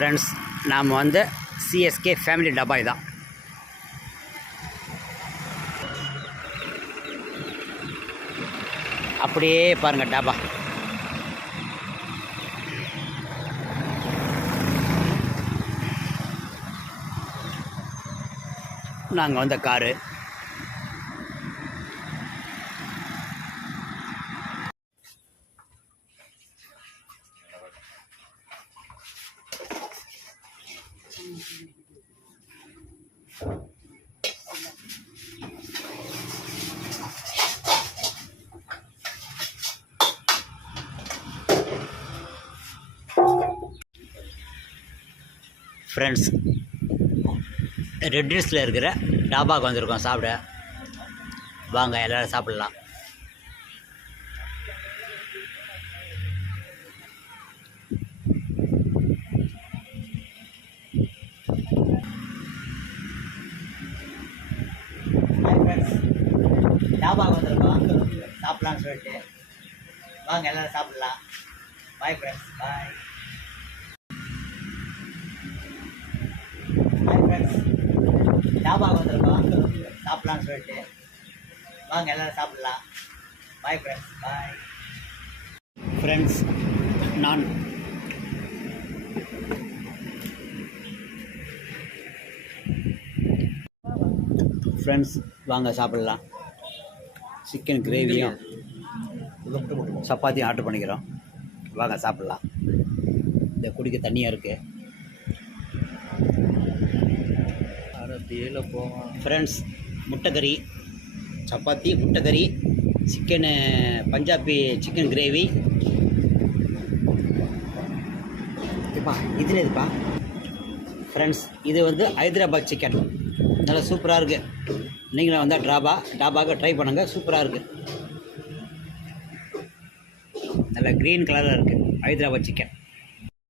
Friends, நாம் வந்து CSK family டபாய் தான். அப்படியே பாருங்கள் டபா. நாங்கள் வந்த காரு. ஃப்ரெண்ட்ஸ், ரெட் ஹில்ஸில் இருக்கிற டாபாவுக்கு வந்திருக்கோம் சாப்பிட. வாங்க எல்லோரும் சாப்பிட்லாம். டாபாவுக்கு வந்திருக்கோம் சாப்பிட்லான்னு சொல்லிட்டு. வாங்க எல்லோரும் சாப்பிட்லாம். பாய் ஃப்ரெண்ட்ஸ், பாய். டாபாவுக்கு வந்திருக்கோம் சாப்பிட்லான்னு சொல்லிட்டு. வாங்க எல்லோரும் சாப்பிட்லாம். பாய் ஃப்ரெண்ட்ஸ், பாய். ஃப்ரெண்ட்ஸ், நான் ஃப்ரெண்ட்ஸ் வாங்க சாப்பிட்லாம். சிக்கன் கிரேவியும் சப்பாத்தியும் ஆர்டர் பண்ணிக்கிறோம். வாங்க சாப்பிட்லாம். இந்த குடிக்க தண்ணியாக இருக்குது. ஃப்ரெண்ட்ஸ், முட்டைக்கறி, சப்பாத்தி, முட்டைக்கறி, சிக்கனு, பஞ்சாபி சிக்கன் கிரேவி. இதுப்பா இதில் இதுப்பா ஃப்ரெண்ட்ஸ், இது வந்து ஹைதராபாத் சிக்கன். நல்லா சூப்பராக இருக்குது. நீங்களும் வந்தால் டாபாவுக்கு ட்ரை பண்ணுங்கள். சூப்பராக இருக்குது. நல்லா க்ரீன் கலரில் இருக்குது ஹைதராபாத் சிக்கன்.